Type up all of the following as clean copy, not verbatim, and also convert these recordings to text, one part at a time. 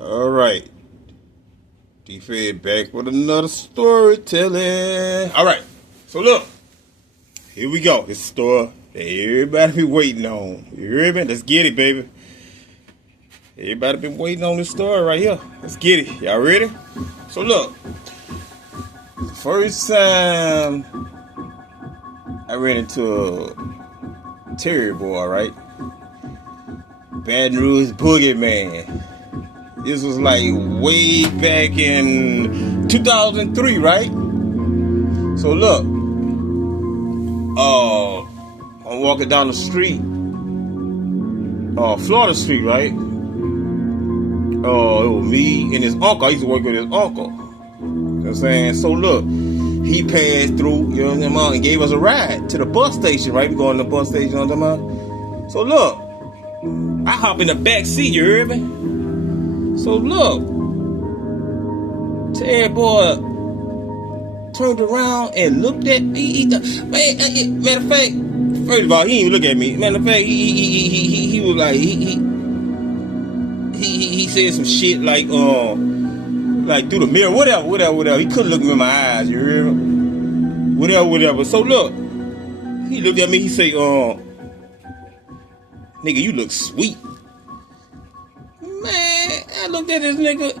All right. D-Fed back with another storytelling. All right. So look. Here we go. This story that everybody be waiting on. You hear me? Let's get it, baby. Everybody been waiting on this story right here. Let's get it. Y'all ready? So look. First time I ran into a Terry boy, right? Baton Rouge Boogeyman. This was like way back in 2003, right? So look, I'm walking down the street, Florida Street, right? It was me and his uncle. I used to work with his uncle. You know what I'm saying? So look, he passed through, you know what I'm saying, and gave us a ride to the bus station, right? We going to the bus station, you know what I'm saying? So look, I hop in the back seat, you heard me? So look, Terry boy turned around and looked at me. Matter of fact, first of all, he didn't even look at me. Matter of fact, he was like, he said some shit like through the mirror, whatever. He couldn't look me in my eyes, you hear me? Whatever. So look, he looked at me, he said, nigga, you look sweet. Man, I looked at this nigga.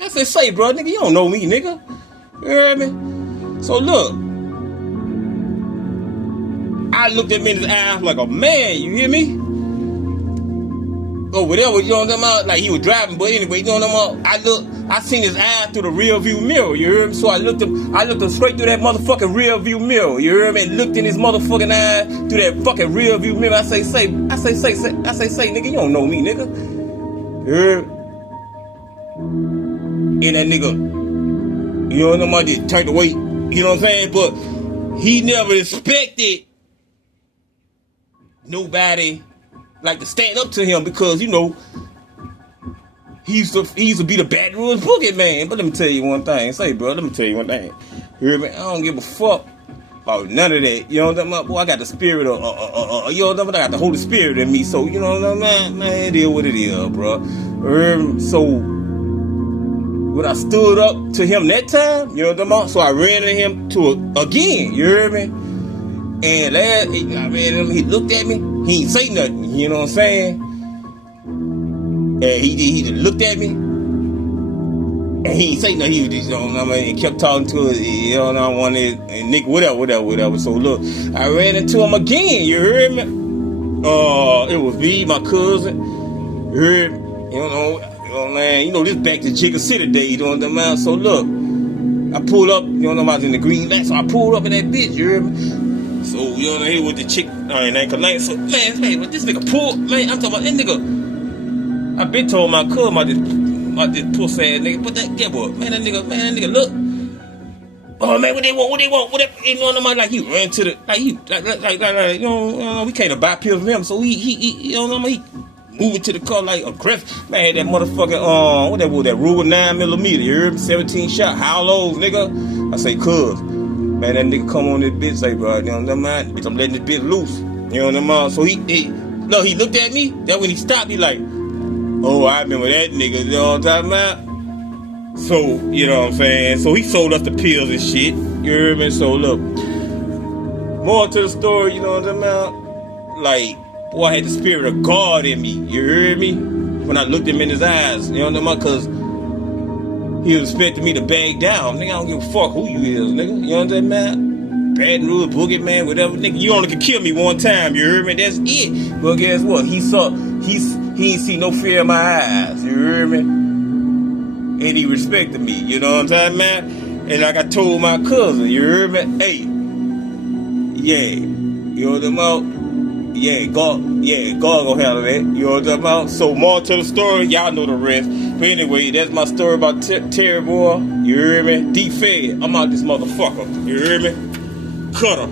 I said, say, bro, nigga, you don't know me, nigga. You heard me? So look, I looked at him in his eyes like a man, you hear me? Or whatever, you know what I'm talking about? Like he was driving, but anyway, you know what I'm talking about? I seen his eyes through the rear view mirror, you heard me? So I looked him straight through that motherfucking rear view mirror, you heard me? And looked in his motherfucking eyes through that fucking rear view mirror. I say, nigga, you don't know me, nigga. You heard me? And that nigga, you know what I'm talking about, turned away, you know what I'm saying? But he never expected nobody like to stand up to him because, you know, he used to be the Baton Rouge Boogeyman. But let me tell you one thing. Let me tell you one thing. You hear me? I don't give a fuck about none of that. You know what I'm talking about? Boy, I got the spirit of, you know what I'm talking about? I got the Holy Spirit in me. So, you know what I'm talking about? Man, it is what it is, bro. So, when I stood up to him that time, you know what I'm talking about? So I ran into him again, you hear me? And he looked at me, he ain't say nothing, you know what I'm saying? And he just looked at me, and he ain't say nothing, he was just, you know what I mean, he kept talking to us, you know what I wanted, and Nick, whatever. So look, I ran into him again, you heard me? It was me, my cousin, you heard me? You know, man, you know, this back to Jigga City day, you know what I'm about? So look, I pulled up, you know what I'm about, in the green light, so I pulled up in that bitch, you hear me? So, you know what I mean, with the chick, ankle length. So, man, when this nigga pulled, man, I'm talking about that nigga. I been told my cousin about this pussy ass nigga, but that, get what? Man, that nigga, look. Oh, man, what they want, you know what I'm about? Like, he ran to the, like, you know, we can't buy pills from him, so he you know what I mean, he moving to the car like aggressive. Man, that motherfucking, what that was, that Ruger 9mm, you heard me? 17 shot, how low, nigga? I say, cuz. Man, that nigga come on this bitch, say, bro, you know what I'm saying? Bitch, I'm letting this bitch loose. You know what I'm saying? So he looked at me. Then when he stopped, he like, oh, I remember that nigga. You know what I'm talking about? So, you know what I'm saying? So he sold us the pills and shit. You heard me? So look, more to the story, you know what I'm talking about? Like, boy, I had the spirit of God in me. You heard me? When I looked him in his eyes, you know what I'm talking about? Because he was expecting me to bag down. Nigga, I don't give a fuck who you is, nigga. You know what I'm saying? Baton Rouge, Boogeyman, whatever. Nigga, you only can kill me one time, you heard me? That's it. But guess what? He ain't see no fear in my eyes, you heard me? And he respected me, you know what I'm saying, man? And like I told my cousin, you heard me? Hey, yeah, you know what I'm about? God gonna handle that. You know what I'm talking about? So more to the story, y'all know the rest. But anyway, that's my story about Terry boy. You hear me? D-Fed. I'm out this motherfucker. You hear me? Cutter.